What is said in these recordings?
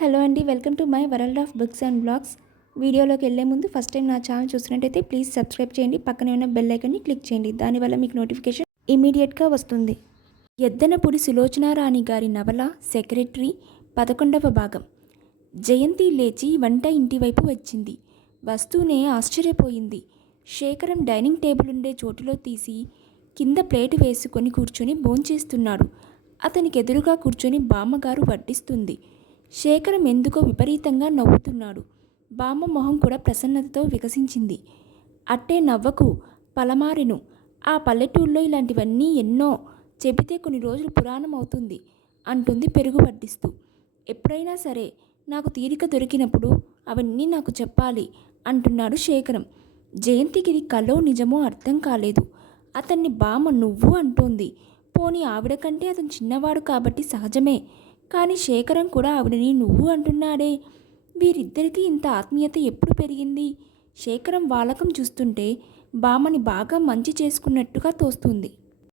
Hello అండి welcome to my world of books and blogs. వీడియోలోకి వెళ్ళే ముందు ఫస్ట్ టైం నా ఛానల్ చూసినట్టయితే ప్లీజ్ సబ్స్క్రైబ్ చేయండి పక్కనే ఉన్న బెల్ ఐకన్ని క్లిక్ చేయండి దానివల్ల మీకు నోటిఫికేషన్ ఇమీడియట్గా వస్తుంది. ఎద్దనపూడి సులోచనారాణి గారి నవల సెక్రటరీ పదకొండవ భాగం. జయంతి లేచి వంట ఇంటి వైపు వచ్చింది. వస్తూనే ఆశ్చర్యపోయింది. శేఖరం డైనింగ్ టేబుల్ ఉండే చోటులో తీసి కింద ప్లేటు వేసుకొని కూర్చొని భోంచేస్తున్నాడు. అతనికి ఎదురుగా కూర్చొని బామ్మగారు వడ్డిస్తుంది. శేఖరం ఎందుకో విపరీతంగా నవ్వుతున్నాడు. బామ్మ మొహం కూడా ప్రసన్నతతో వికసించింది. అట్టే నవ్వకు పలమారెను. ఆ పల్లెటూళ్ళలో ఇలాంటివన్నీ ఎన్నో చెబితే కొన్ని రోజులు పురాణం అవుతుంది అంటుంది పెరుగు పట్టిస్తూ ఎప్పుడైనా సరే నాకు తీరిక దొరికినప్పుడు అవన్నీ నాకు చెప్పాలి అంటున్నాడు శేఖరం. జయంతికి ఇది కలో నిజమో అర్థం కాలేదు. అతన్ని బామ్మ నువ్వు అంటోంది. పోనీ ఆవిడ కంటే అతను చిన్నవాడు కాబట్టి సహజమే. కానీ శేఖరం కూడా ఆవిడని నువ్వు అంటున్నాడే. వీరిద్దరికీ ఇంత ఆత్మీయత ఎప్పుడు పెరిగింది? శేఖరం వాలకం చూస్తుంటే బామ్మని బాగా మంచి చేసుకున్నట్టుగా తోస్తుంది.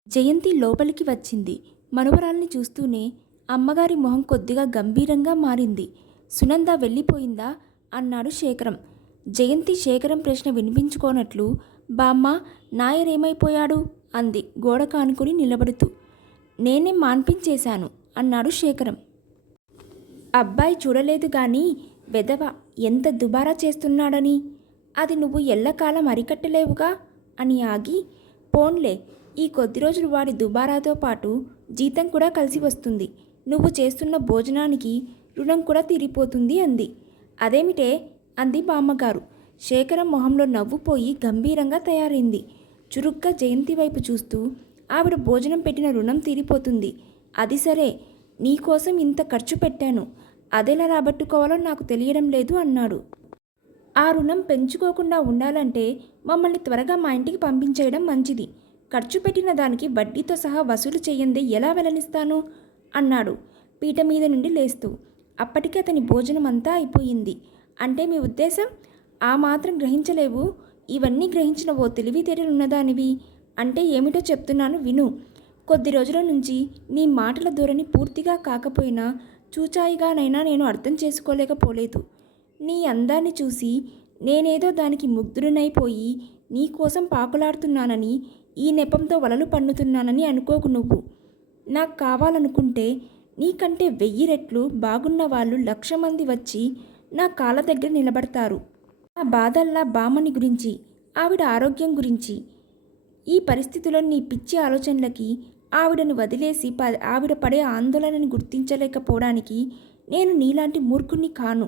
జయంతి లోపలికి వచ్చింది. మనవరాల్ని చూస్తూనే అమ్మగారి మొహం కొద్దిగా గంభీరంగా మారింది. సునంద వెళ్ళిపోయిందా? అన్నాడు శేఖరం. జయంతి శేఖరం ప్రశ్న వినిపించుకోనట్లు బామ్మ నాయరేమైపోయాడు అంది గోడ కానుకుని నిలబడుతూ. నేనే మాన్పించేశాను అన్నాడు శేఖరం. అబ్బాయి చూడలేదు గాని వెదవ ఎంత దుబారా చేస్తున్నాడని. అది నువ్వు ఎల్లకాలం అరికట్టలేవుగా? అని ఆగి పోన్లే ఈ కొద్ది రోజులు వాడి దుబారాతో పాటు జీతం కూడా కలిసి వస్తుంది. నువ్వు చేస్తున్న భోజనానికి రుణం కూడా తీరిపోతుంది అంది. అదేమిటే? అంది బామ్మగారు. శేఖరం మొహంలో నవ్వుపోయి గంభీరంగా తయారైంది. చురుగ్గా జయంతి వైపు చూస్తూ ఆవిడ భోజనం పెట్టిన రుణం తీరిపోతుంది. అది సరే నీకోసం ఇంత ఖర్చు పెట్టాను. అదెలా రాబట్టుకోవాలో నాకు తెలియడం లేదు అన్నాడు. ఆ రుణం పెంచుకోకుండా ఉండాలంటే మమ్మల్ని త్వరగా మా ఇంటికి పంపించేయడం మంచిది. ఖర్చు పెట్టిన దానికి వడ్డీతో సహా వసూలు చేయందే ఎలా వెల్లనిస్తాను అన్నాడు పీట మీద నుండి లేస్తూ. అప్పటికే అతని భోజనం అంతా అయిపోయింది. అంటే మీ ఉద్దేశం? ఆ మాత్రం గ్రహించలేవు. ఇవన్నీ గ్రహించిన ఓ తెలివితేటలు ఉన్నదానివి అంటే ఏమిటో చెప్తున్నాను విను. కొద్ది రోజుల నుంచి నీ మాటల ధోరణి పూర్తిగా కాకపోయినా చూచాయిగానైనా నేను అర్థం చేసుకోలేకపోలేదు. నీ అందాన్ని చూసి నేనేదో దానికి ముగ్ధుడినైపోయి నీ కోసం పాకులాడుతున్నానని ఈ నెపంతో వలలు పన్నుతున్నానని అనుకోకు నువ్వు. నాకు కావాలనుకుంటే నీకంటే వెయ్యి రెట్లు బాగున్న వాళ్ళు లక్ష మంది వచ్చి నా కాళ్ళ దగ్గర నిలబడతారు. ఆ బాధల్లా బామని గురించి ఆవిడ ఆరోగ్యం గురించి ఈ పరిస్థితిలో నీ పిచ్చి ఆలోచనలకి ఆవిడను వదిలేసి ప ఆవిడ పడే ఆందోళనని గుర్తించలేకపోవడానికి నేను నీలాంటి మూర్ఖుణ్ణి కాను.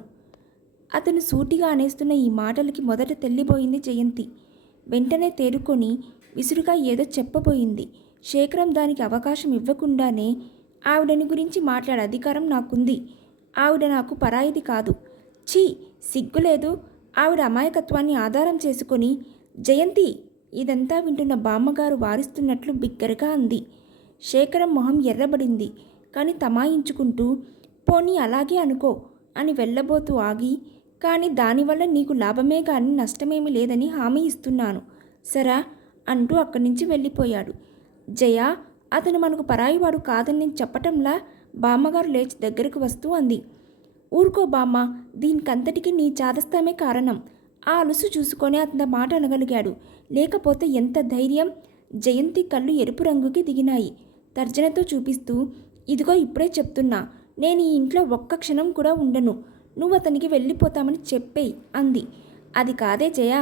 అతను సూటిగా అనేస్తున్న ఈ మాటలకి మొదట తెల్లిపోయింది జయంతి. వెంటనే తేరుకొని విసురుగా ఏదో చెప్పబోయింది. శేఖరం దానికి అవకాశం ఇవ్వకుండానే ఆవిడని గురించి మాట్లాడే అధికారం నాకుంది. ఆవిడ నాకు పరాయిది కాదు. ఛీ సిగ్గులేదు. ఆవిడ అమాయకత్వాన్ని ఆధారం చేసుకొని జయంతి ఇదంతా వింటున్న బామ్మగారు వారిస్తున్నట్లు బిగ్గరగా అంది. శేఖరం మొహం ఎర్రబడింది. కానీ తమాయించుకుంటూ పోనీ అలాగే అనుకో అని వెళ్ళబోతూ ఆగి కానీ దానివల్ల నీకు లాభమే కానీ నష్టమేమీ లేదని హామీ ఇస్తున్నాను. సరా అంటూ అక్కడి నుంచి వెళ్ళిపోయాడు. జయ అతను మనకు పరాయివాడు కాదని నేను చెప్పటంలా? బామ్మగారు లేచి దగ్గరకు వస్తూ అంది. ఊరుకో బామ్మ దీనికంతటికి నీ చాదస్తమే కారణం. ఆ అలుసు చూసుకొని అతని మాట అనగలిగాడు. లేకపోతే ఎంత ధైర్యం? జయంతి కళ్ళు ఎరుపు రంగుకి దిగినాయి. తర్జనతో చూపిస్తూ ఇదిగో ఇప్పుడే చెప్తున్నా నేను ఈ ఇంట్లో ఒక్క క్షణం కూడా ఉండను. నువ్వు అతనికి వెళ్ళిపోతామని చెప్పేయి అంది. అది కాదే జయ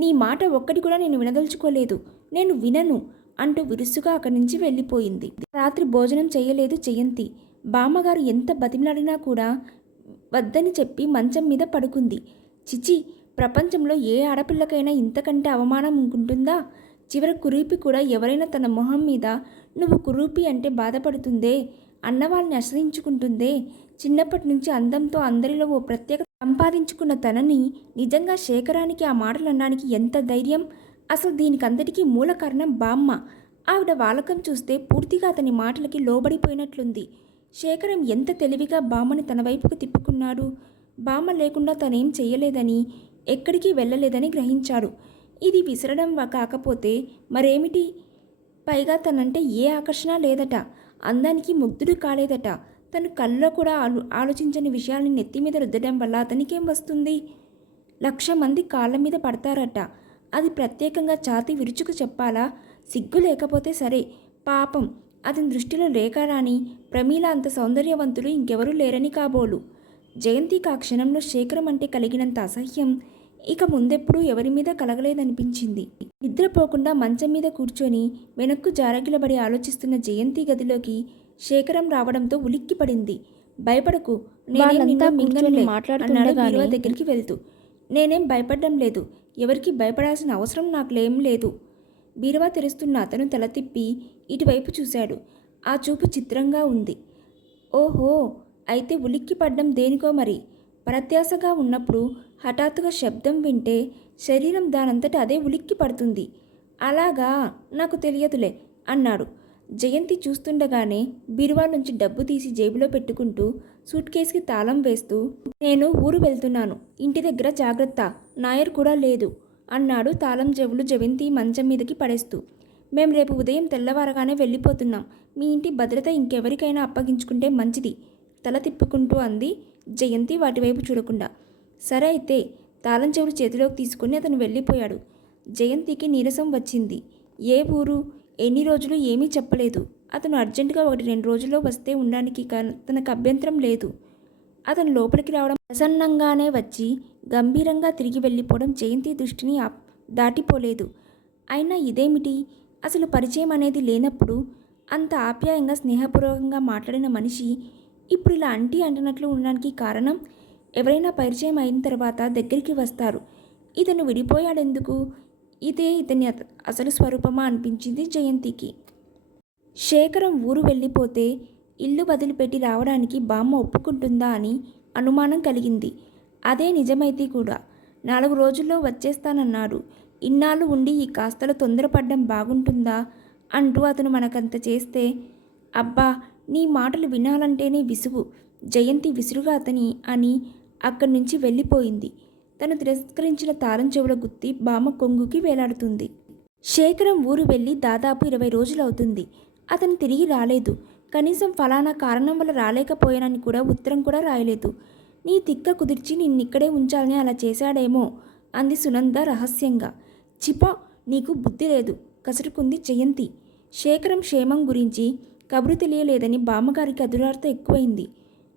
నీ మాట ఒక్కటి కూడా నేను వినదలుచుకోలేదు. నేను వినను అంటూ విరుసుగా అక్కడి నుంచి వెళ్ళిపోయింది. రాత్రి భోజనం చేయలేదు జయంతి. బామ్మగారు ఎంత బతిమలాడినా కూడా వద్దని చెప్పి మంచం మీద పడుకుంది. చిచి ప్రపంచంలో ఏ ఆడపిల్లకైనా ఇంతకంటే అవమానం ఉంటుందా? చివరి కురూపి కూడా ఎవరైనా తన మొహం మీద నువ్వు కురూపి అంటే బాధపడుతుందే అన్నవాళ్ళని ఆశ్రయించుకుంటుందే చిన్నప్పటి నుంచి అందంతో అందరిలో ఓ ప్రత్యేక సంపాదించుకున్న తనని నిజంగా శేఖరానికి ఆ మాటలు అనడానికి ఎంత ధైర్యం? అసలు దీనికంతటికీ మూల కారణం బామ్మ. ఆవిడ వాలకం చూస్తే పూర్తిగా అతని మాటలకి లోబడిపోయినట్లుంది. శేఖరం ఎంత తెలివిగా బామ్మని తన వైపుకు తిప్పుకున్నాడు. బామ్మ లేకుండా తనేం చేయలేదని ఎక్కడికి వెళ్ళలేదని గ్రహించాడు. ఇది విసరడం కాకపోతే మరేమిటి? పైగా తనంటే ఏ ఆకర్షణ లేదట. అందానికి ముగ్ధుడు కాలేదట. తను కళ్ళలో కూడా ఆలో ఆలోచించని విషయాల్ని నెత్తి మీద రుద్దడం వల్ల అతనికేం వస్తుంది? లక్ష మంది కాళ్ళ మీద పడతారట. అది ప్రత్యేకంగా ఛాతి విరుచుకు చెప్పాలా? సిగ్గు లేకపోతే సరే. పాపం. అతని దృష్టిలో రాని ప్రమీల అంత సౌందర్యవంతులు ఇంకెవరూ లేరని కాబోలు. జయంతికి ఆ క్షణంలో శేఖరం అంటే కలిగినంత అసహ్యం ఇక ముందెప్పుడూ ఎవరి మీద కలగలేదనిపించింది. నిద్రపోకుండా మంచం మీద కూర్చొని వెనక్కు జారగిలబడి ఆలోచిస్తున్న జయంతి గదిలోకి శేఖరం రావడంతో ఉలిక్కిపడింది. భయపడకు నేనేం వాళ్ళంతా నిన్ను కూర్చొని మింగనులే," అన్నాడు మాట్లాడుతుండగానే బీరువా దగ్గరికి వెళ్తూ. నేనేం భయపడడం లేదు ఎవరికి భయపడాల్సిన అవసరం నాకులేం లేదు బీరువా తెరుస్తున్న అతను తల తిప్పి ఇటువైపు చూశాడు. ఆ చూపు చిత్రంగా ఉంది. ఓహో అయితే ఉలిక్కి పడ్డం దేనికో మరి? ప్రత్యాశగా ఉన్నప్పుడు హఠాత్తుగా శబ్దం వింటే శరీరం దానంతట అదే ఉలిక్కి పడుతుంది. అలాగా? నాకు తెలియదులే అన్నాడు. జయంతి చూస్తుండగానే బీరువా నుంచి డబ్బు తీసి జేబులో పెట్టుకుంటూ సూట్ కేసుకి తాళం వేస్తూ నేను ఊరు వెళ్తున్నాను. ఇంటి దగ్గర జాగ్రత్త. నాయర్ కూడా లేదు అన్నాడు తాళం జేబులు జయంతి మంచం మీదకి పడేస్తూ. మేం రేపు ఉదయం తెల్లవారగానే వెళ్ళిపోతున్నాం. మీ ఇంటి భద్రత ఇంకెవరికైనా అప్పగించుకుంటే మంచిది తల తిప్పుకుంటూ అంది జయంతి వాటివైపు చూడకుండా. సరే అయితే తాళం చెవులు చేతిలోకి తీసుకుని అతను వెళ్ళిపోయాడు. జయంతికి నీరసం వచ్చింది. ఏ ఊరు ఎన్ని రోజులు ఏమీ చెప్పలేదు. అతను అర్జెంటుగా ఒకటి రెండు రోజుల్లో వస్తే ఉండడానికి తనకు అభ్యంతరం లేదు. అతను లోపలికి రావడం ప్రసన్నంగానే వచ్చి గంభీరంగా తిరిగి వెళ్ళిపోవడం జయంతి దృష్టిని దాటిపోలేదు. అయినా ఇదేమిటి? అసలు పరిచయం అనేది లేనప్పుడు అంత ఆప్యాయంగా స్నేహపూర్వకంగా మాట్లాడిన మనిషి ఇప్పుడు ఇలా అంటీ అంటున్నట్లు ఉండడానికి కారణం? ఎవరైనా పరిచయం అయిన తర్వాత దగ్గరికి వస్తారు. ఇతను విడిపోయాడెందుకు? ఇదే ఇతని అసలు స్వరూపమా అనిపించింది జయంతికి. శేఖరం ఊరు వెళ్ళిపోతే ఇల్లు వదిలిపెట్టి రావడానికి బామ్మ ఒప్పుకుంటుందా అని అనుమానం కలిగింది. అదే నిజమైతే కూడా. నాలుగు రోజుల్లో వచ్చేస్తానన్నాడు. ఇన్నాళ్ళు ఉండి ఈ కాస్తలో తొందరపడ్డం బాగుంటుందా? అంటూ అతను మనకంత చేస్తే అబ్బా నీ మాటలు వినాలంటేనే విసుగు. జయంతి విసురుగా అతని అని అక్కడి నుంచి వెళ్ళిపోయింది. తను తిరస్కరించిన తారం చెవుల గుత్తి బామ్మ కొంగుకి వేలాడుతుంది. శేఖరం ఊరు వెళ్ళి దాదాపు ఇరవై రోజులవుతుంది అతను తిరిగి రాలేదు. కనీసం ఫలానా కారణం వల్ల రాలేకపోయానని కూడా ఉత్తరం కూడా రాయలేదు. నీ తిక్క కుదిర్చి నిన్నిక్కడే ఉంచాలని అలా చేశాడేమో అంది సునంద రహస్యంగా. చిప నీకు బుద్ధి లేదు. కసురుకుంది జయంతి. శేఖరం క్షేమం గురించి కబురు తెలియలేదని బామ్మగారికి అదురార్త ఎక్కువైంది.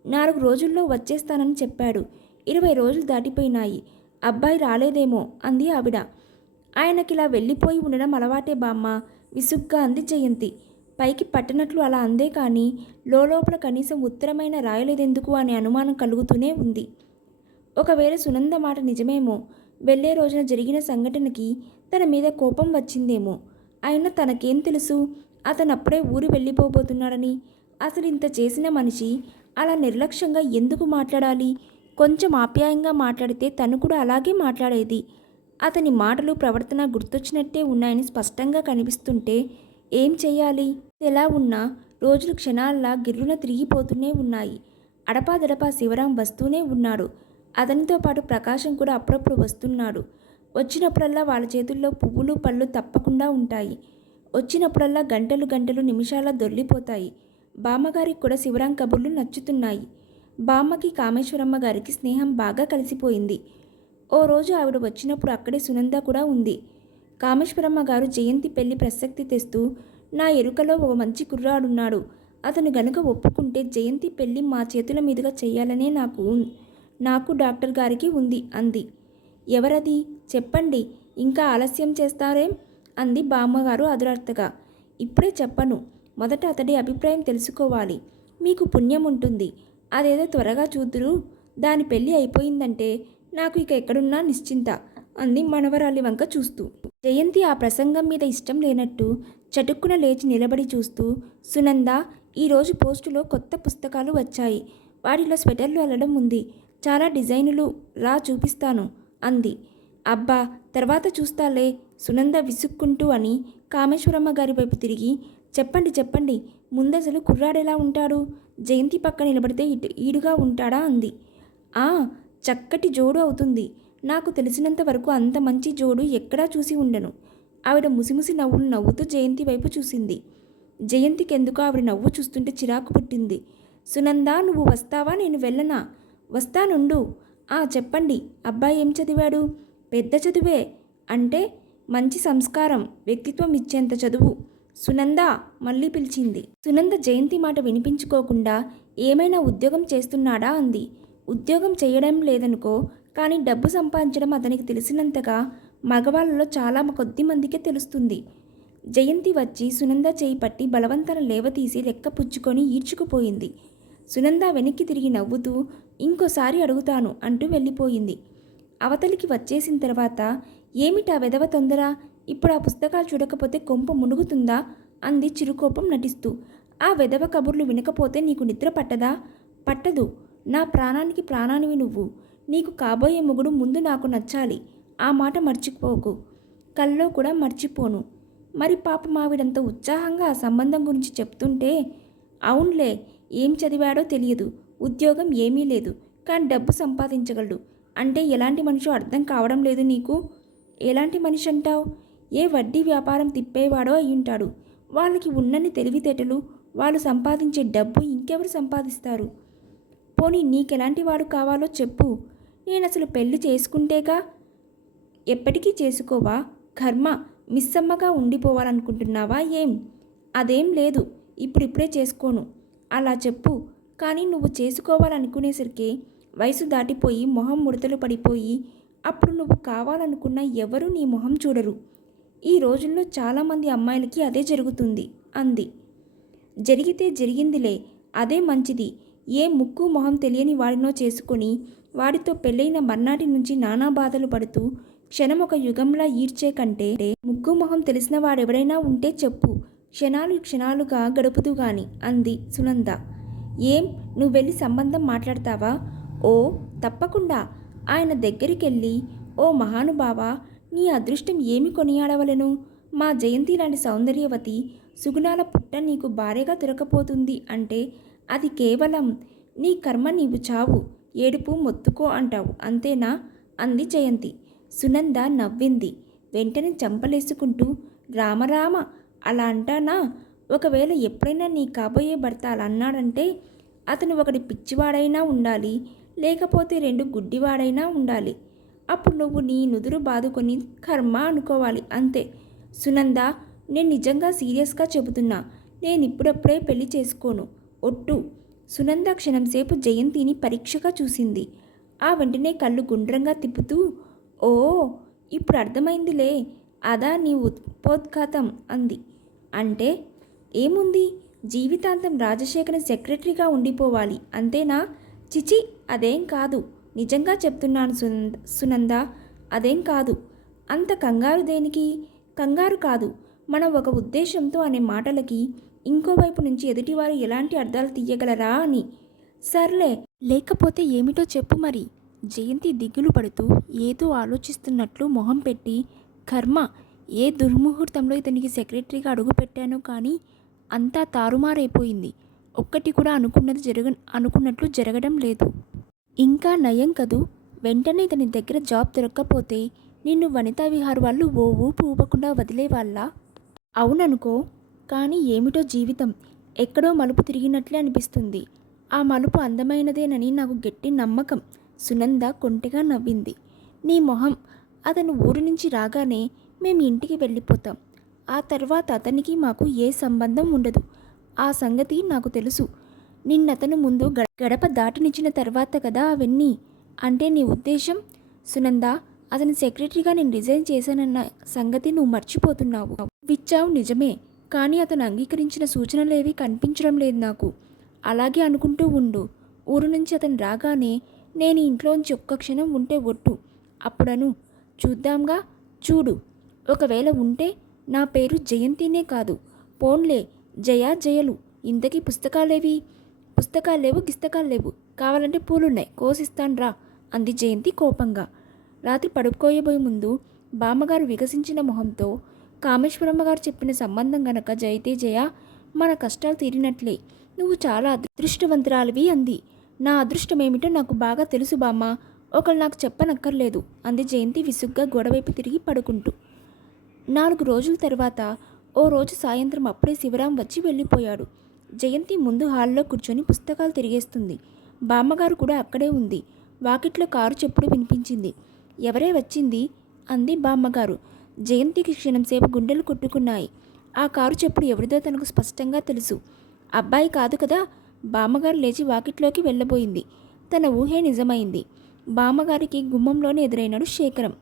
నాలుగు రోజుల్లో వచ్చేస్తానని చెప్పాడు. ఇరవై రోజులు దాటిపోయినాయి. అబ్బాయి రాలేదేమో అంది ఆవిడ. ఆయనకిలా వెళ్ళిపోయి ఉండడం అలవాటే బామ్మ. విసుగ్గా అంది జయంతి. పైకి పట్టనట్లు అలా అందే కానీ లోపల కనీసం ఉత్తరమైన రాయలేదెందుకు అనే అనుమానం కలుగుతూనే ఉంది. ఒకవేళ సునంద మాట నిజమేమో వెళ్ళే రోజున జరిగిన సంఘటనకి తన మీద కోపం వచ్చిందేమో. అయినా తనకేం తెలుసు? అతను అప్పుడే ఊరు వెళ్ళిపోబోతున్నాడని. అసలు ఇంత చేసిన మనిషి అలా నిర్లక్ష్యంగా ఎందుకు మాట్లాడాలి? కొంచెం ఆప్యాయంగా మాట్లాడితే తను కూడా అలాగే మాట్లాడేది. అతని మాటలు ప్రవర్తన గుర్తొచ్చినట్టే ఉన్నాయని స్పష్టంగా కనిపిస్తుంటే ఏం చేయాలి ఎలా ఉన్నా రోజులు క్షణాల్లా గిర్రున తిరిగిపోతూనే ఉన్నాయి. అడపాదడపా శివరాం వస్తూనే ఉన్నాడు. అతనితో పాటు ప్రకాశం కూడా అప్పుడప్పుడు వస్తున్నాడు. వచ్చినప్పుడల్లా వాళ్ళ చేతుల్లో పువ్వులు పళ్ళు తప్పకుండా ఉంటాయి. వచ్చినప్పుడల్లా గంటలు గంటలు నిమిషాల దొర్లిపోతాయి బామ్మగారికి కూడా శివరాం కబుర్లు నచ్చుతున్నాయి. బామ్మకి కామేశ్వరమ్మ గారికి స్నేహం బాగా కలిసిపోయింది. ఓ రోజు ఆవిడ వచ్చినప్పుడు అక్కడే సునంద కూడా ఉంది. కామేశ్వరమ్మ గారు జయంతి పెళ్ళి ప్రసక్తి తెస్తూ నా ఎరుకలో ఓ మంచి కుర్రాడున్నాడు. అతను గనుక ఒప్పుకుంటే జయంతి పెళ్ళి మా చేతుల మీదుగా చేయాలనే నాకు ఉన్- నాకు డాక్టర్ గారికి ఉంది అంది. ఎవరది? చెప్పండి. ఇంకా ఆలస్యం చేస్తారేం? అంది బామ్మగారు అదురార్తగా ఇప్పుడే చెప్పను. మొదట అతడి అభిప్రాయం తెలుసుకోవాలి. మీకు పుణ్యం ఉంటుంది. అదేదో త్వరగా చూద్దురు. దాని పెళ్ళి అయిపోయిందంటే నాకు ఇక ఎక్కడున్నా నిశ్చింత అంది మనవరాలి వంక చూస్తూ. జయంతి ఆ ప్రసంగం మీద ఇష్టం లేనట్టు చటుక్కున లేచి నిలబడి చూస్తూ సునంద ఈరోజు పోస్టులో కొత్త పుస్తకాలు వచ్చాయి. వాటిలో స్వెటర్లు అల్లడం ఉంది. చాలా డిజైనులు రా చూపిస్తాను అంది. అబ్బా తర్వాత చూస్తాలే సునంద విసుక్కుంటూ అని కామేశ్వరమ్మ గారి వైపు తిరిగి చెప్పండి చెప్పండి. ముందసలు కుర్రాడెలా ఉంటాడు? జయంతి పక్క నిలబడితే ఇటు ఈడుగా ఉంటాడా అంది. ఆ చక్కటి జోడు అవుతుంది. నాకు తెలిసినంత వరకు అంత మంచి జోడు ఎక్కడా చూసి ఉండను. ఆవిడ ముసిముసి నవ్వులు నవ్వుతూ జయంతి వైపు చూసింది. జయంతికి ఎందుకో ఆవిడ నవ్వు చూస్తుంటే చిరాకు పుట్టింది. సునంద నువ్వు వస్తావా? నేను వెళ్ళనా? వస్తానుండు. ఆ చెప్పండి. అబ్బాయి ఏం చదివాడు? పెద్ద చదువే. అంటే మంచి సంస్కారం వ్యక్తిత్వం ఇచ్చేంత చదువు. సునంద మళ్ళీ పిలిచింది. సునంద జయంతి మాట వినిపించుకోకుండా ఏమైనా ఉద్యోగం చేస్తున్నాడా అంది. ఉద్యోగం చేయడం లేదనుకో కానీ డబ్బు సంపాదించడం అతనికి తెలిసినంతగా మగవాళ్ళలో చాలా కొద్ది మందికే తెలుస్తుంది. జయంతి వచ్చి సునంద చేయి పట్టి బలవంతన లేవతీసి లెక్క పుచ్చుకొని ఈడ్చుకుపోయింది. సునంద వెనక్కి తిరిగి నవ్వుతూ ఇంకోసారి అడుగుతాను అంటూ వెళ్ళిపోయింది. అవతలికి వచ్చేసిన తర్వాత ఏమిటా వెదవ తొందర? ఇప్పుడు ఆ పుస్తకాలు చూడకపోతే కొంప మునుగుతుందా? అంది చిరుకోపం నటిస్తూ. ఆ వెదవ కబుర్లు వినకపోతే నీకు నిద్ర పట్టదా? పట్టదు. నా ప్రాణానికి ప్రాణానివి నువ్వు. నీకు కాబోయే మొగుడు ముందు నాకు నచ్చాలి. ఆ మాట మర్చిపోకు. కల్లో కూడా మర్చిపోను. మరి పాప మావిడంత ఉత్సాహంగా ఆ సంబంధం గురించి చెప్తుంటే అవునులే ఏం చదివాడో తెలియదు. ఉద్యోగం ఏమీ లేదు. కానీ డబ్బు సంపాదించగలడు. అంటే ఎలాంటి మనిషో అర్థం కావడం లేదు నీకు? ఎలాంటి మనిషి అంటావు ఏ వడ్డీ వ్యాపారం తిప్పేవాడో అయ్యుంటాడు. వాళ్ళకి ఉన్నన్ని తెలివితేటలు వాళ్ళు సంపాదించే డబ్బు ఇంకెవరు సంపాదిస్తారు? పోనీ నీకెలాంటి వాడు కావాలో చెప్పు. నేను అసలు పెళ్ళి చేసుకుంటేగా? ఎప్పటికీ చేసుకోవా? కర్మ మిస్సమ్మగా ఉండిపోవాలనుకుంటున్నావా ఏం? అదేం లేదు ఇప్పుడిప్పుడే చేసుకోను. అలా చెప్పు. కానీ నువ్వు చేసుకోవాలనుకునేసరికి వయసు దాటిపోయి మొహం ముడతలు పడిపోయి అప్పుడు నువ్వు కావాలనుకున్న ఎవరూ నీ మొహం చూడరు. ఈ రోజుల్లో చాలామంది అమ్మాయిలకి అదే జరుగుతుంది అంది. జరిగితే జరిగిందిలే అదే మంచిది. ఏ ముక్కు మొహం తెలియని వాడినో చేసుకొని వాడితో పెళ్ళైన మర్నాటి నుంచి నానా బాధలు పడుతూ క్షణం ఒక యుగంలా ఈడ్చే కంటే ముక్కు మొహం తెలిసిన వాడెవడైనా ఉంటే చెప్పు క్షణాలు క్షణాలుగా గడుపుతూ గాని అంది సునంద. ఏం నువ్వు వెళ్ళి సంబంధం మాట్లాడతావా? ఓ తప్పకుండా. ఆయన దగ్గరికెళ్ళి ఓ మహానుభావా నీ అదృష్టం ఏమి కొనియాడవలను? మా జయంతి లాంటి సౌందర్యవతి సుగుణాల పుట్ట నీకు భార్యగా దొరకపోతుంది అంటే అది కేవలం నీ కర్మ నీవు చావు ఏడుపు మొత్తుకో అంటావు అంతేనా? అంది జయంతి. సునంద నవ్వింది. వెంటనే చంపలేసుకుంటూ రామరామ అలా అంటానా? ఒకవేళ ఎప్పుడైనా నీ కాబోయే భర్త అలా అన్నాడంటే అతను ఒకటి పిచ్చివాడైనా ఉండాలి లేకపోతే రెండు గుడ్డివాడైనా ఉండాలి. అప్పుడు నువ్వు నీ నుదురు బాదుకొని కర్మ అనుకోవాలి అంతే. సునంద నేను నిజంగా సీరియస్గా చెబుతున్నా. నేను ఇప్పుడప్పుడే పెళ్ళి చేసుకోను. ఒట్టు. సునంద క్షణంసేపు జయంతిని పరీక్షగా చూసింది. ఆ వెంటనే కళ్ళు గుండ్రంగా తిప్పుతూ ఓ ఇప్పుడు అర్థమైందిలే. అదా నీ ఉత్పోద్ఘాతం అంది. అంటే? ఏముంది? జీవితాంతం రాజశేఖర సెక్రటరీగా ఉండిపోవాలి అంతేనా? చిచి అదేం కాదు. నిజంగా చెప్తున్నాను సునంద సునంద అదేం కాదు. అంత కంగారు దేనికి? కంగారు కాదు. మనం ఒక ఉద్దేశంతో అనే మాటలకి ఇంకోవైపు నుంచి ఎదుటివారు ఎలాంటి అర్థాలు తీయగలరా అని. సర్లే. లేకపోతే ఏమిటో చెప్పు మరి. జయంతి దిగులు పడుతూ ఏదో ఆలోచిస్తున్నట్లు మొహం పెట్టి కర్మ ఏ దుర్ముహూర్తంలో ఇతనికి సెక్రటరీగా అడుగు పెట్టానో కానీ అంతా తారుమారైపోయింది. ఒక్కటి కూడా అనుకున్నది జరగ అనుకున్నట్లు జరగడం లేదు. ఇంకా నయం కదూ? వెంటనే ఇతని దగ్గర జాబ్ దొరక్కపోతే నిన్ను వనితా విహార్ వాళ్ళు ఓ ఊపు ఊపకుండా వదిలేవాళ్ళ? అవుననుకో కానీ ఏమిటో జీవితం ఎక్కడో మలుపు తిరిగినట్లే అనిపిస్తుంది. ఆ మలుపు అందమైనదేనని నాకు గట్టి నమ్మకం. సునంద కొంటెగా నవ్వింది. నీ మొహం అతను ఊరి నుంచి రాగానే మేము ఇంటికి వెళ్ళిపోతాం. ఆ తర్వాత అతనికి మాకు ఏ సంబంధం ఉండదు. ఆ సంగతి నాకు తెలుసు. నిన్నతను ముందు గడప దాటనిచ్చిన తర్వాత కదా అవన్నీ? అంటే నీ ఉద్దేశం? సునంద అతని సెక్రటరీగా నేను రిజైన్ చేశానన్న సంగతి నువ్వు మర్చిపోతున్నావు. విచ్చావు నిజమే కానీ అతను అంగీకరించిన సూచనలేవి కనిపించడం లేదు నాకు. అలాగే అనుకుంటూ ఉండు. ఊరు నుంచి అతను రాగానే నేను ఇంట్లోంచి ఒక్క క్షణం ఉంటే ఒట్టు. అప్పుడను చూద్దాంగా చూడు. ఒకవేళ ఉంటే నా పేరు జయంతినే కాదు. పోన్లే జయా జయలు. ఇంతకీ పుస్తకాలేవి? పుస్తకాలు లేవు గిస్తకాలు లేవు. కావాలంటే పూలున్నాయి. కోసిస్తాను రా అంది జయంతి కోపంగా. రాత్రి పడుకోయబోయే ముందు బామ్మగారు వికసించిన మొహంతో కామేశ్వరమ్మ గారు చెప్పిన సంబంధం గనక జయతే జయ మన కష్టాలు తీరినట్లే. నువ్వు చాలా అదృష్టవంతురాలివి అంది. నా అదృష్టమేమిటో నాకు బాగా తెలుసు బామ్మ. ఒకళ్ళు నాకు చెప్పనక్కర్లేదు అంది జయంతి విసుగ్గా గోడవైపు తిరిగి పడుకుంటూ. నాలుగు రోజుల తర్వాత ఓ రోజు సాయంత్రం అప్పుడే శివరాం వచ్చి వెళ్ళిపోయాడు. జయంతి ముందు హాల్లో కూర్చొని పుస్తకాలు తిరిగేస్తుంది. బామ్మగారు కూడా అక్కడే ఉంది. వాకిట్లో కారు చెప్పుడు వినిపించింది. ఎవరే వచ్చింది? అంది బామ్మగారు. జయంతికి క్షణంసేపు గుండెలు కొట్టుకున్నాయి. ఆ కారు చెప్పుడు ఎవరిదో తనకు స్పష్టంగా తెలుసు. అబ్బాయి కాదు కదా? బామ్మగారు లేచి వాకిట్లోకి వెళ్ళబోయింది. తన ఊహే నిజమైంది. బామ్మగారికి గుమ్మంలోనే ఎదురైనాడు శేఖరం.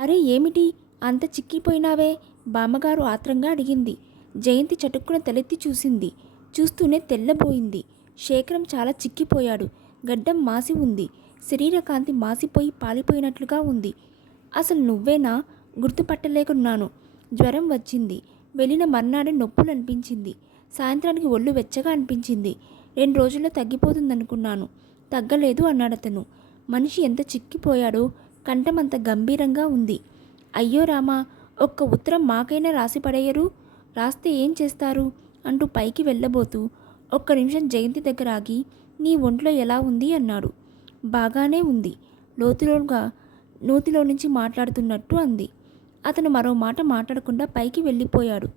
అరే ఏమిటి? అంత చిక్కిపోయినావే? బామ్మగారు ఆత్రంగా అడిగింది. జయంతి చటుక్కున తలెత్తి చూసింది. చూస్తూనే తెల్లబోయింది. శేఖరం చాలా చిక్కిపోయాడు. గడ్డం మాసి ఉంది. శరీరకాంతి మాసిపోయి పాలిపోయినట్లుగా ఉంది. అసలు నువ్వేనా? గుర్తుపట్టలేకున్నాను. జ్వరం వచ్చింది. వెళ్ళిన మర్నాడే నొప్పులు అనిపించింది సాయంత్రానికి ఒళ్ళు వెచ్చగా అనిపించింది. రెండు రోజుల్లో తగ్గిపోతుందనుకున్నాను. తగ్గలేదు అన్నాడతను మనిషి ఎంత చిక్కిపోయాడో కంఠమంత గంభీరంగా ఉంది. అయ్యో రామా ఒక్క ఉత్తరం మాకైనా రాసి పడేయరు? రాస్తే ఏం చేస్తారు? అంటూ పైకి వెళ్ళబోతూ ఒక్క నిమిషం జయంతి దగ్గర ఆగి నీ ఒంట్లో ఎలా ఉంది? అన్నాడు. బాగానే ఉంది. లోతులోగా నూతిలో నుంచి మాట్లాడుతున్నట్టు అంది. అతను మరో మాట మాట్లాడకుండా పైకి వెళ్ళిపోయాడు.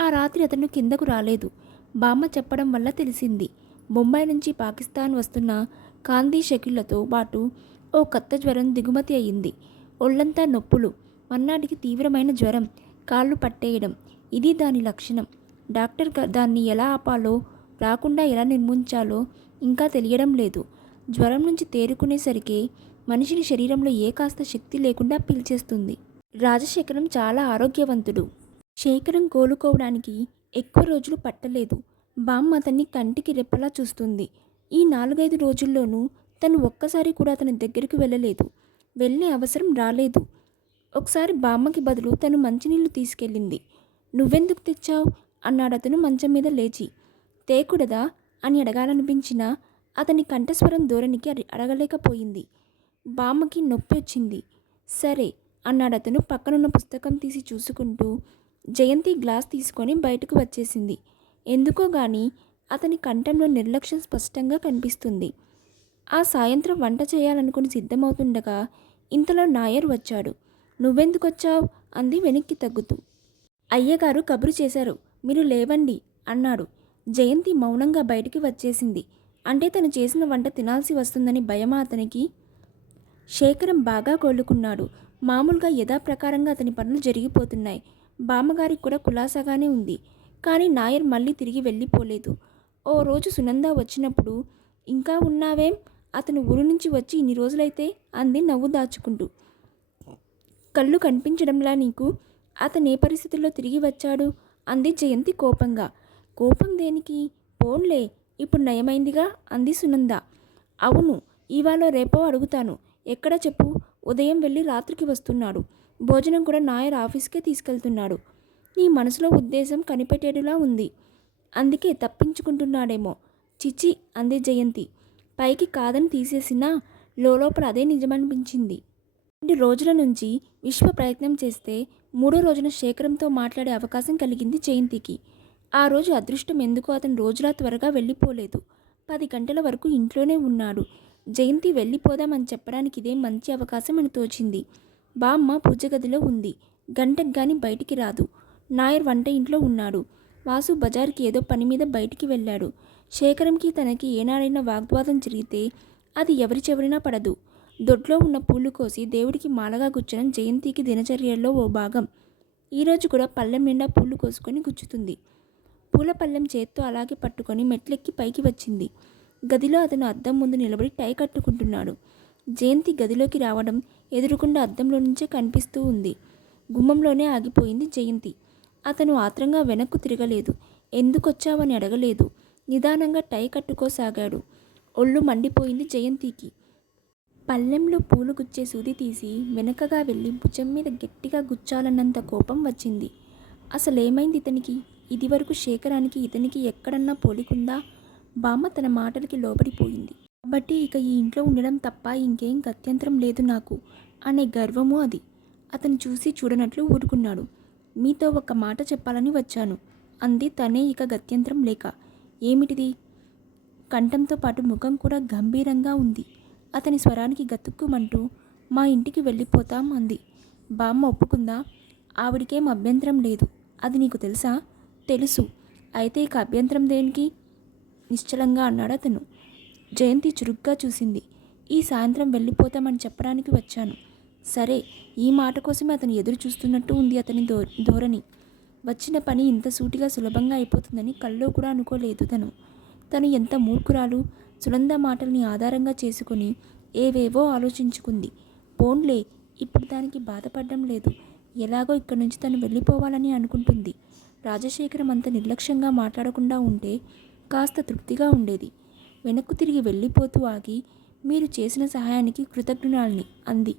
ఆ రాత్రి అతను కిందకు రాలేదు. బామ్మ చెప్పడం వల్ల తెలిసింది. బొంబాయి నుంచి పాకిస్తాన్ వస్తున్న కాందీ షకిళ్ళతో పాటు ఓ కొత్త జ్వరం దిగుమతి అయ్యింది ఒళ్ళంతా నొప్పులు. మన్నాటికి తీవ్రమైన జ్వరం. కాళ్ళు పట్టేయడం. ఇది దాని లక్షణం. డాక్టర్ దాన్ని ఎలా ఆపాలో రాకుండా ఎలా నిర్మించాలో ఇంకా తెలియడం లేదు. జ్వరం నుంచి తేరుకునేసరికి మనిషిని శరీరంలో ఏ కాస్త శక్తి లేకుండా పీల్చేస్తుంది. రాజశేఖరం చాలా ఆరోగ్యవంతుడు. శేఖరం కోలుకోవడానికి ఎక్కువ రోజులు పట్టలేదు. బామ్మ అతన్ని కంటికి రెప్పలా చూస్తుంది. ఈ నాలుగైదు రోజుల్లోనూ తను ఒక్కసారి కూడా అతని దగ్గరికి వెళ్ళలేదు. వెళ్ళే అవసరం రాలేదు. ఒకసారి బామ్మకి బదులు తను మంచినీళ్ళు తీసుకెళ్ళింది. నువ్వెందుకు తెచ్చావు? అన్నాడతను మంచం మీద లేచి. తేకూడదా? అని అడగాలనిపించినా అతని కంఠస్వరం ధోరణికి అడి- అడగలేకపోయింది. బామ్మకి నొప్పి వచ్చింది. సరే అన్నాడతను పక్కనున్న పుస్తకం తీసి చూసుకుంటూ జయంతి గ్లాస్ తీసుకొని బయటకు వచ్చేసింది. ఎందుకో గాని అతని కంఠంలో నిర్లక్ష్యం స్పష్టంగా కనిపిస్తుంది. ఆ సాయంత్రం వంట చేయాలనుకుని సిద్ధమవుతుండగా ఇంతలో నాయర్ వచ్చాడు. నువ్వెందుకొచ్చావు? అంది వెనక్కి తగ్గుతూ. అయ్యగారు కబురు చేశారు. మీరు లేవండి అన్నాడు. జయంతి మౌనంగా బయటికి వచ్చేసింది. అంటే తను చేసిన వంట తినాల్సి వస్తుందని భయమా అతనికి? శేఖరం బాగా కోలుకున్నాడు. మామూలుగా యథాప్రకారంగా అతని పనులు జరిగిపోతున్నాయి. బామ్మగారికి కూడా కులాసాగానే ఉంది. కానీ నాయర్ మళ్ళీ తిరిగి వెళ్ళిపోలేదు. ఓ రోజు సునంద వచ్చినప్పుడు ఇంకా ఉన్నావేం? అతను ఊరు నుంచి వచ్చి ఇన్ని రోజులైతే? అంది నవ్వు దాచుకుంటూ. కళ్ళు కనిపించడంలా నీకు? అతను ఏ పరిస్థితుల్లో తిరిగి వచ్చాడు? అంది జయంతి కోపంగా. కోపం దేనికి? పోన్లే ఇప్పుడు నయమైందిగా? అంది సునంద. అవును ఇవాళ రేపో అడుగుతాను. ఎక్కడ చెప్పు? ఉదయం వెళ్ళి రాత్రికి వస్తున్నాడు. భోజనం కూడా నాయర్ ఆఫీస్కే తీసుకెళ్తున్నాడు. నీ మనసులో ఉద్దేశం కనిపెట్టేడులా ఉంది. అందుకే తప్పించుకుంటున్నాడేమో. చిచి అంది జయంతి. పైకి కాదని తీసేసినా లోపల అదే నిజమనిపించింది. రెండు రోజుల నుంచి విశ్వ ప్రయత్నం చేస్తే మూడో రోజున శేఖరంతో మాట్లాడే అవకాశం కలిగింది జయంతికి. ఆ రోజు అదృష్టం ఎందుకో అతను రోజులా త్వరగా వెళ్ళిపోలేదు. పది గంటల వరకు ఇంట్లోనే ఉన్నాడు. జయంతి వెళ్ళిపోదామని చెప్పడానికి ఇదే మంచి అవకాశం అని తోచింది. బామ్మ పూజ గదిలో ఉంది. గంటకు కానీ బయటికి రాదు. నాయర్ వంట ఇంట్లో ఉన్నాడు. వాసు బజార్కి ఏదో పని మీద బయటికి వెళ్ళాడు. శేఖరంకి తనకి ఏనాడైనా వాగ్వాదం జరిగితే అది ఎవరి చెవరినా పడదు. దొడ్లో ఉన్న పూలు కోసి దేవుడికి మాలగా గుచ్చడం జయంతికి దినచర్యల్లో ఓ భాగం. ఈరోజు కూడా పళ్ళెం నిండా పూలు కోసుకొని గుచ్చుతుంది. పూల పళ్ళెం చేత్తో అలాగే పట్టుకొని మెట్లెక్కి పైకి వచ్చింది. గదిలో అతను అద్దం ముందు నిలబడి టై కట్టుకుంటున్నాడు. జయంతి గదిలోకి రావడం ఎదురుకుండా అద్దంలో నుంచే కనిపిస్తూ ఉంది. గుమ్మంలోనే ఆగిపోయింది జయంతి. అతను ఆత్రంగా వెనక్కు తిరగలేదు. ఎందుకొచ్చావని అడగలేదు. నిదానంగా టై కట్టుకోసాగాడు. ఒళ్ళు మండిపోయింది జయంతికి. పల్లెంలో పూలు గుచ్చే సూది తీసి వెనకగా వెళ్ళి భుజం మీద గట్టిగా గుచ్చాలన్నంత కోపం వచ్చింది. అసలేమైంది ఇతనికి? ఇదివరకు శేఖరానికి ఇతనికి ఎక్కడన్నా పోలికుందా? బామ్మ తన మాటలకి లోబడిపోయింది. కాబట్టి ఇక ఈ ఇంట్లో ఉండడం తప్ప ఇంకేం గత్యంతరం లేదు నాకు అనే గర్వము అది. అతను చూసి చూడనట్లు ఊరుకున్నాడు. మీతో ఒక మాట చెప్పాలని వచ్చాను. అంది తనే ఇక గత్యంతరం లేక. ఏమిటిది? కంఠంతో పాటు ముఖం కూడా గంభీరంగా ఉంది. అతని స్వరానికి గతుక్కుమంటూ మా ఇంటికి వెళ్ళిపోతాం అంది. బామ్మ ఒప్పుకుందా? ఆవిడికేం అభ్యంతరం లేదు. అది నీకు తెలుసా? తెలుసు. అయితే ఇక అభ్యంతరం దేనికి? నిశ్చలంగా అన్నాడు అతను. జయంతి చురుగ్గా చూసింది. ఈ సాయంత్రం వెళ్ళిపోతామని చెప్పడానికి వచ్చాను. సరే ఈ మాట కోసమే అతను ఎదురు చూస్తున్నట్టు ఉంది అతని ధో ధోరణి. వచ్చిన పని ఇంత సూటిగా సులభంగా అయిపోతుందని కల్లో కూడా అనుకోలేదు తను. తను ఎంత మూర్ఖురాలు! సునంద మాటల్ని ఆధారంగా చేసుకుని ఏవేవో ఆలోచించుకుంది. పోన్లే ఇప్పుడు దానికి బాధపడడం లేదు. ఎలాగో ఇక్కడి నుంచి తను వెళ్ళిపోవాలని అనుకుంటుంది. రాజశేఖరం అంత నిర్లక్ష్యంగా మాట్లాడకుండా ఉంటే కాస్త తృప్తిగా ఉండేది. వెనక్కు తిరిగి వెళ్ళిపోతూ ఆగి మీరు చేసిన సహాయానికి కృతజ్ఞురాల్ని అంది.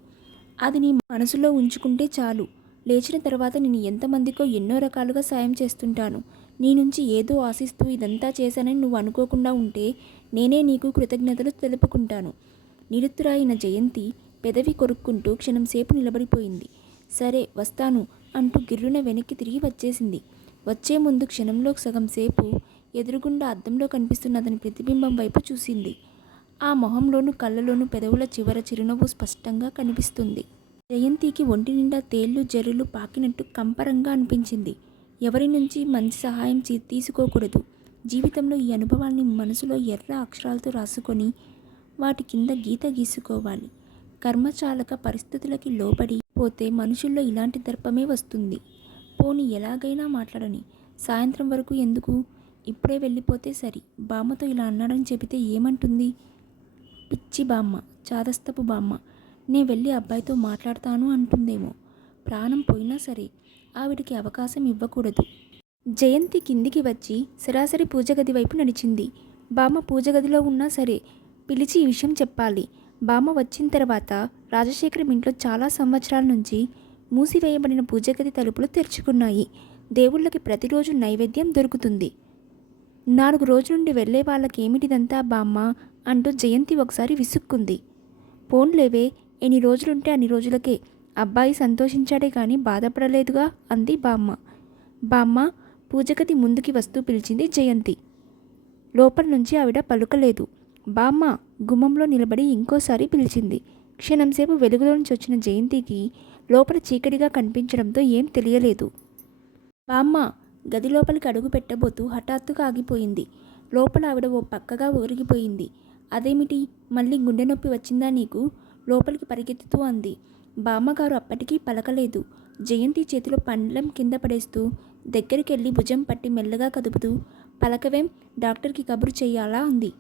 అది నీ మనసులో ఉంచుకుంటే చాలు. లేచిన తర్వాత నేను ఎంతమందికో ఎన్నో రకాలుగా సాయం చేస్తుంటాను. నీ నుంచి ఏదో ఆశిస్తూ ఇదంతా చేశానని నువ్వు అనుకోకుండా ఉంటే నేనే నీకు కృతజ్ఞతలు తెలుపుకుంటాను. నిరుత్తురాయిన జయంతి పెదవి కొరుక్కుంటూ క్షణం సేపు నిలబడిపోయింది. సరే వస్తాను అంటూ గిర్రున వెనక్కి తిరిగి వచ్చేసింది. వచ్చే ముందు క్షణంలో సగం సేపు ఎదురుగుండా అద్దంలో కనిపిస్తున్న అతని ప్రతిబింబం వైపు చూసింది. ఆ మొహంలోనూ కళ్ళలోనూ పెదవుల చివర చిరునవ్వు స్పష్టంగా కనిపిస్తుంది. జయంతికి ఒంటి నిండా తేళ్ళు జర్రులు పాకినట్టు కంపరంగా అనిపించింది. ఎవరి నుంచి మంచి సహాయం తీసుకోకూడదు. జీవితంలో ఈ అనుభవాల్ని మనసులో ఎర్ర అక్షరాలతో రాసుకొని వాటి కింద గీత గీసుకోవాలి. కర్మచాలక పరిస్థితులకి లోబడి పోతే మనుషుల్లో ఇలాంటి దర్పమే వస్తుంది. పోని ఎలాగైనా మాట్లాడని. సాయంత్రం వరకు ఎందుకు? ఇప్పుడే వెళ్ళిపోతే సరి. బామ్మతో ఇలా అన్నాడని చెబితే ఏమంటుంది? పిచ్చి బామ్మ చాదస్తపు బామ్మ. నే వెళ్ళి అబ్బాయితో మాట్లాడతాను అంటుందేమో. ప్రాణం పోయినా సరే ఆవిడికి అవకాశం ఇవ్వకూడదు. జయంతి కిందికి వచ్చి సరాసరి పూజగది వైపు నడిచింది. బామ్మ పూజగదిలో ఉన్నా సరే పిలిచి ఈ విషయం చెప్పాలి. బామ్మ వచ్చిన తర్వాత రాజశేఖరం ఇంట్లో చాలా సంవత్సరాల నుంచి మూసివేయబడిన పూజగది తలుపులు తెరుచుకున్నాయి. దేవుళ్ళకి ప్రతిరోజు నైవేద్యం దొరుకుతుంది. నాలుగు రోజు నుండి వెళ్ళే వాళ్ళకేమిటిదంతా బామ్మ అంటూ జయంతి ఒకసారి విసుక్కుంది. పోన్లేవే ఎన్ని రోజులుంటే అన్ని రోజులకే. అబ్బాయి సంతోషించాడే కానీ బాధపడలేదుగా అంది బామ్మ. బామ్మ పూజగది ముందుకి వస్తూ పిలిచింది జయంతి. లోపల నుంచి ఆవిడ పలుకలేదు. బామ్మ గుమ్మంలో నిలబడి ఇంకోసారి పిలిచింది. క్షణంసేపు వెలుగులో నుంచి వచ్చిన జయంతికి లోపల చీకటిగా కనిపించడంతో ఏం తెలియలేదు. బామ్మ గది లోపలికి అడుగు పెట్టబోతూ హఠాత్తుగా ఆగిపోయింది. లోపల ఆవిడ ఓ పక్కగా ఒరిగిపోయింది. అదేమిటి? మళ్ళీ గుండె నొప్పి వచ్చిందా నీకు? లోపలికి పరిగెత్తుతూ అంది. బామ్మగారు అప్పటికీ పలకలేదు. జయంతి చేతిలో పండ్లం కింద పడేస్తూ దగ్గరికి వెళ్ళి భుజం పట్టి మెల్లగా కదుపుతూ పలకవేం డాక్టర్కి కబురు చెయ్యాలా? అంది.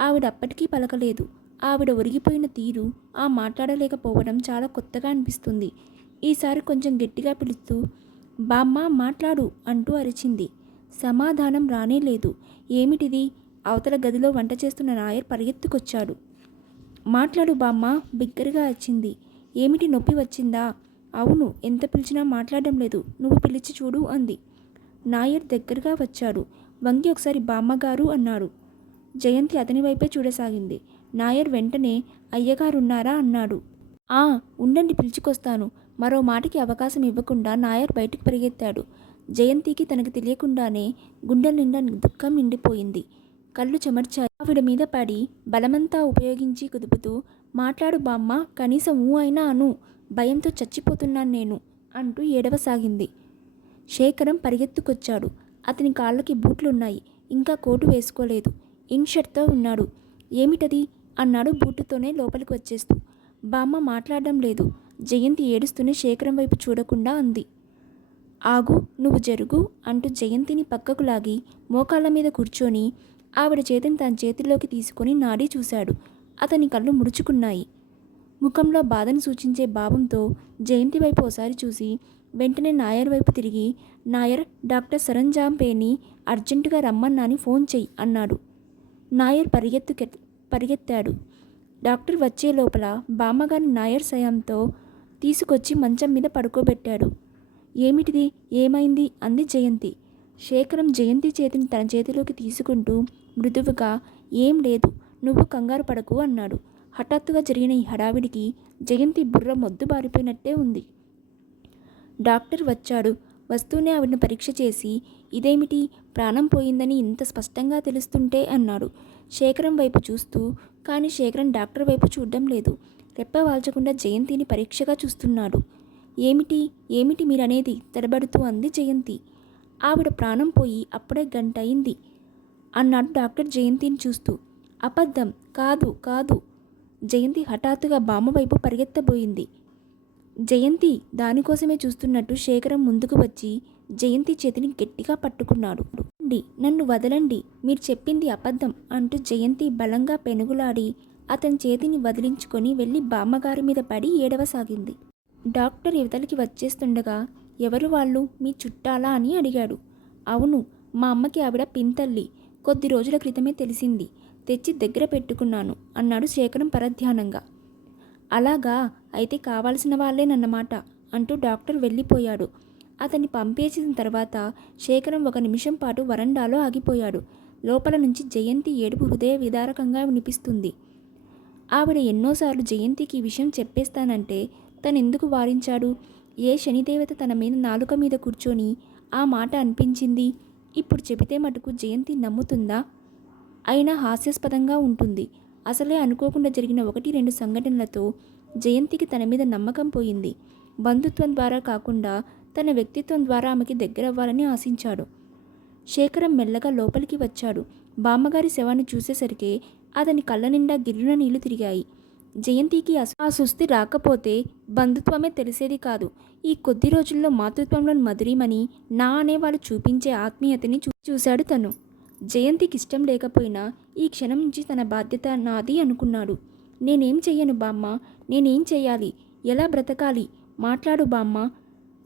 ఆవిడ అప్పటికీ పలకలేదు. ఆవిడ ఒరిగిపోయిన తీరు ఆ మాట్లాడలేకపోవడం చాలా కొత్తగా అనిపిస్తుంది. ఈసారి కొంచెం గట్టిగా పిలుస్తూ బామ్మ మాట్లాడు అంటూ అరిచింది. సమాధానం రానే లేదు. ఏమిటిది? అవతల గదిలో వంట చేస్తున్న నాయర్ పరిగెత్తుకొచ్చాడు. మాట్లాడు బామ్మ బిగ్గరగా వచ్చింది ఏమిటి నొప్పి వచ్చిందా? అవును ఎంత పిలిచినా మాట్లాడడం లేదు. నువ్వు పిలిచి చూడు అంది. నాయర్ దగ్గరగా వచ్చాడు. వంగి ఒకసారి బామ్మగారు అన్నాడు జయంతి అతని వైపే చూడసాగింది. నాయర్ వెంటనే అయ్యగారున్నారా అన్నాడు. ఆ ఉండండి పిలుచుకొస్తాను. మరో మాటకి అవకాశం ఇవ్వకుండా నాయర్ బయటికి పరిగెత్తాడు. జయంతికి తనకు తెలియకుండానే గుండె నిండా దుఃఖం నిండిపోయింది. కళ్ళు చెమర్చాయి. ఆవిడ మీద పడి బలమంతా ఉపయోగించి కుదుపుతూ మాట్లాడు బామ్మ కనీసం ఊ అయినా అను భయంతో చచ్చిపోతున్నాను నేను అంటూ ఏడవసాగింది. శేఖరం పరిగెత్తుకొచ్చాడు. అతని కాళ్ళకి బూట్లున్నాయి ఇంకా కోటు వేసుకోలేదు. ఇన్ షర్ట్తో ఉన్నాడు. ఏమిటది? అన్నాడు బూటుతోనే లోపలికి వచ్చేస్తూ. బామ్మ మాట్లాడడం లేదు. జయంతి ఏడుస్తూనే శేఖరం వైపు చూడకుండా అంది. ఆగు నువ్వు జరుగు అంటూ జయంతిని పక్కకు లాగి మోకాళ్ళ మీద కూర్చొని ఆవిడ చేతిని తన చేతిలోకి తీసుకొని నాడి చూశాడు. అతని కళ్ళు ముడుచుకున్నాయి. ముఖంలో బాధను సూచించే భావంతో జయంతి వైపు ఓసారి చూసి వెంటనే నాయర్ వైపు తిరిగి నాయర్ డాక్టర్ సరంజాంపేని అర్జెంటుగా రమ్మన్నాని ఫోన్ చెయ్యి అన్నాడు. నాయర్ పరిగెత్తు పరిగెత్తాడు. డాక్టర్ వచ్చే లోపల బామ్మగారి నాయర్ సయంతో తీసుకొచ్చి మంచం మీద పడుకోబెట్టాడు. ఏమిటిది? ఏమైంది? అంది జయంతి. శేఖరం జయంతి చేతిని తన చేతిలోకి తీసుకుంటూ మృదువుగా ఏం లేదు. నువ్వు కంగారు పడకు అన్నాడు. హఠాత్తుగా జరిగిన ఈ హడావిడికి జయంతి బుర్ర మొద్దు బారిపోయినట్టే ఉంది. డాక్టర్ వచ్చాడు. వస్తూనే ఆవిడని పరీక్ష చేసి ఇదేమిటి? ప్రాణం పోయిందని ఇంత స్పష్టంగా తెలుస్తుంటే అన్నాడు. శేఖరం వైపు చూస్తూ కానీ శేఖరం డాక్టర్ వైపు చూడడం లేదు. రెప్ప వాల్చకుండా జయంతిని పరీక్షగా చూస్తున్నాడు. ఏమిటి? ఏమిటి మీరనేది? తడబడుతూ అంది జయంతి. ఆవిడ ప్రాణం పోయి అప్పుడే గంట అయింది అన్నాడు డాక్టర్ జయంతిని చూస్తూ. అబద్ధం కాదు కాదు. జయంతి హఠాత్తుగా బామ్మ వైపు పరిగెత్తబోయింది. జయంతి దానికోసమే చూస్తున్నట్టు శేఖరం ముందుకు వచ్చి జయంతి చేతిని గట్టిగా పట్టుకున్నాడు. "అండి, నన్ను వదలండి. మీరు చెప్పింది అబద్ధం అంటూ జయంతి బలంగా పెనుగులాడి అతని చేతిని వదిలించుకొని వెళ్ళి బామ్మగారి మీద పడి ఏడవసాగింది. డాక్టర్ యువతలకి వచ్చేస్తుండగా ఎవరు వాళ్ళు? మీ చుట్టాలా? అని అడిగాడు. అవును మా అమ్మకి ఆవిడ పింతల్లి కొద్ది రోజుల క్రితమే తెలిసింది. తెచ్చి దగ్గర పెట్టుకున్నాను అన్నాడు శేఖరం పరధ్యానంగా. అలాగా అయితే కావాల్సిన వాళ్ళేనన్నమాట అంటూ డాక్టర్ వెళ్ళిపోయాడు. అతన్ని పంపేసిన తర్వాత శేఖరం ఒక నిమిషం పాటు వరండాలో ఆగిపోయాడు. లోపల నుంచి జయంతి ఏడుపు హృదయ విదారకంగా వినిపిస్తుంది. ఆవిడ ఎన్నోసార్లు జయంతికి ఈ విషయం చెప్పేస్తానంటే తనెందుకు వారించాడు? ఏ శనిదేవత తన మీద నాలుక మీద కూర్చొని ఆ మాట అనిపించింది? ఇప్పుడు చెబితే మటుకు జయంతి నమ్ముతుందా? అయినా హాస్యాస్పదంగా ఉంటుంది. అసలే అనుకోకుండా జరిగిన ఒకటి రెండు సంఘటనలతో జయంతికి తన మీద నమ్మకం పోయింది. బంధుత్వం ద్వారా కాకుండా తన వ్యక్తిత్వం ద్వారా ఆమెకి దగ్గరవ్వాలని ఆశించాడు. శేఖరం మెల్లగా లోపలికి వచ్చాడు. బామ్మగారి శవాన్ని చూసేసరికి అతని కళ్ళ నిండా గిర్రున నీళ్ళు తిరిగాయి. జయంతికి ఆ సుస్థి రాకపోతే బంధుత్వమే తెలిసేది కాదు. ఈ కొద్ది రోజుల్లో మాతృత్వంలోని మధురిమని నా అనేవాళ్ళు చూపించే ఆత్మీయతని చూ చూశాడు తను. జయంతికి ఇష్టం లేకపోయినా ఈ క్షణం నుంచి తన బాధ్యత నాది అనుకున్నాడు. నేనేం చెయ్యను బామ్మ నేనేం చెయ్యాలి? ఎలా బ్రతకాలి? మాట్లాడు బామ్మ.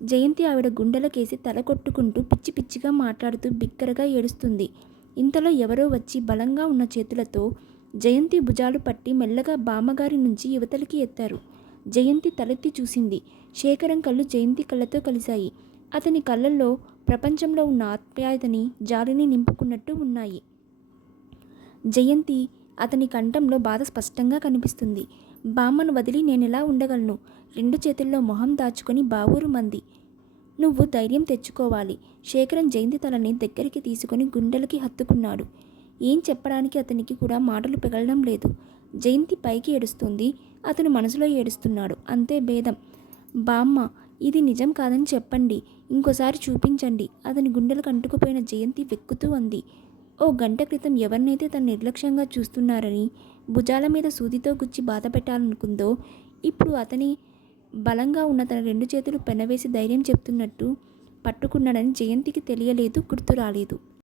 జయంతి ఆవిడ గుండెలకేసి తల కొట్టుకుంటూ పిచ్చి పిచ్చిగా మాట్లాడుతూ బిక్కరగా ఏడుస్తుంది. ఇంతలో ఎవరో వచ్చి బలంగా ఉన్న చేతులతో జయంతి భుజాలు పట్టి మెల్లగా బామ్మగారి నుంచి యువతలకి ఎత్తారు. జయంతి తలెత్తి చూసింది. శేఖరం కళ్ళు జయంతి కళ్ళతో కలిశాయి. అతని కళ్ళల్లో ప్రపంచంలో ఉన్న ఆప్యాయతని జాలిని నింపుకున్నట్టు ఉన్నాయి. జయంతి అతని కంఠంలో బాధ స్పష్టంగా కనిపిస్తుంది. బామ్మను వదిలి నేనెలా ఉండగలను? రెండు చేతుల్లో మొహం దాచుకొని బావూరు మంది. నువ్వు ధైర్యం తెచ్చుకోవాలి. శేఖరం జయంతి తలని దగ్గరికి తీసుకొని గుండెలకి హత్తుకున్నాడు. ఏం చెప్పడానికి అతనికి కూడా మాటలు పెగలడం లేదు. జయంతి పైకి ఏడుస్తుంది. అతను మనసులో ఏడుస్తున్నాడు. అంతే భేదం. బామ్మ ఇది నిజం కాదని చెప్పండి. ఇంకోసారి చూపించండి. అతని గుండెలకు అంటుకుపోయిన జయంతి వెక్కుతూ అంది. ఓ గంట క్రితం ఎవరినైతే తను నిర్లక్ష్యంగా చూస్తున్నారని భుజాల మీద సూదితో గుచ్చి బాధ పెట్టాలనుకుందో ఇప్పుడు అతని బలంగా ఉన్న తన రెండు చేతులు పెనవేసి ధైర్యం చెప్తున్నట్టు పట్టుకున్నాడని జయంతికి తెలియలేదు గుర్తు రాలేదు.